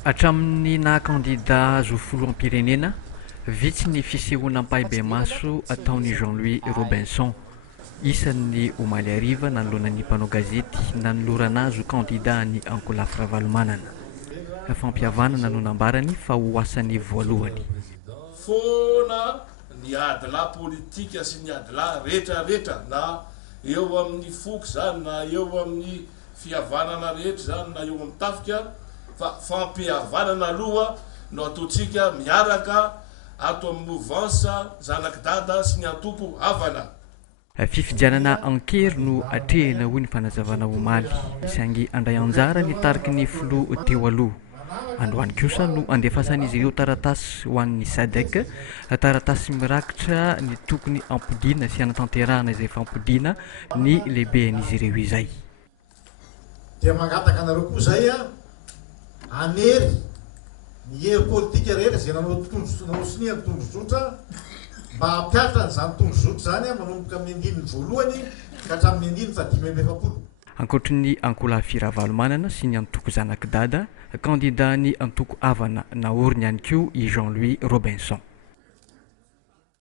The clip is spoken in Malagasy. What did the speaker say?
Hatramin'ny nahan-kandida azo filoham-pirenena, vitsy ny fisehoana ampahibe maso ataon'i Jean-Louis Robinson. Isan'ny omaly hariva nanoloana ny mpanao gazety nanolorana azy ho kandida ny Ankolafy Ravalomanana. Fampihavanana no nambarany fa ho asany voalohany. Foana ny adila politika sy ny adila rehetrarehetra, na eo amin'ny foky zany na eo amin'ny fihavanana rehetra zany na eo amin'ny tafika, fa fampihavanana aloha no ataontsika miaraka ato amin'ny mouvance zanaky dada sy ny antoko havana. Fifidianana ankery no atrehina hoy ny fanazavana omaly, isangy andray anjara nitariky ny filoha teo aloha. Androany kosa no andefasan'izy ireo taratasy ho an'ny SADC, taratasy mirakitra ny tokony ampodiana sy anatanterahana izay fampodiana ny lehiben'izy ireo izay. Dia mangataka anareo koa zay anery ny hery politika rehetra izay nanao sonia ny tondrozotra mba hampiatra n'izany tondrozotra zany manomboka amin'ny andininy voalohany ka hatramin'ny andininy fadimy amby efapolo. Ankoatrin'ny Ankolafy Ravalomanana sy ny antoko zanaky dada, kandida ny antoko havana naoriny ihany koa i Jean-Louis Robinson.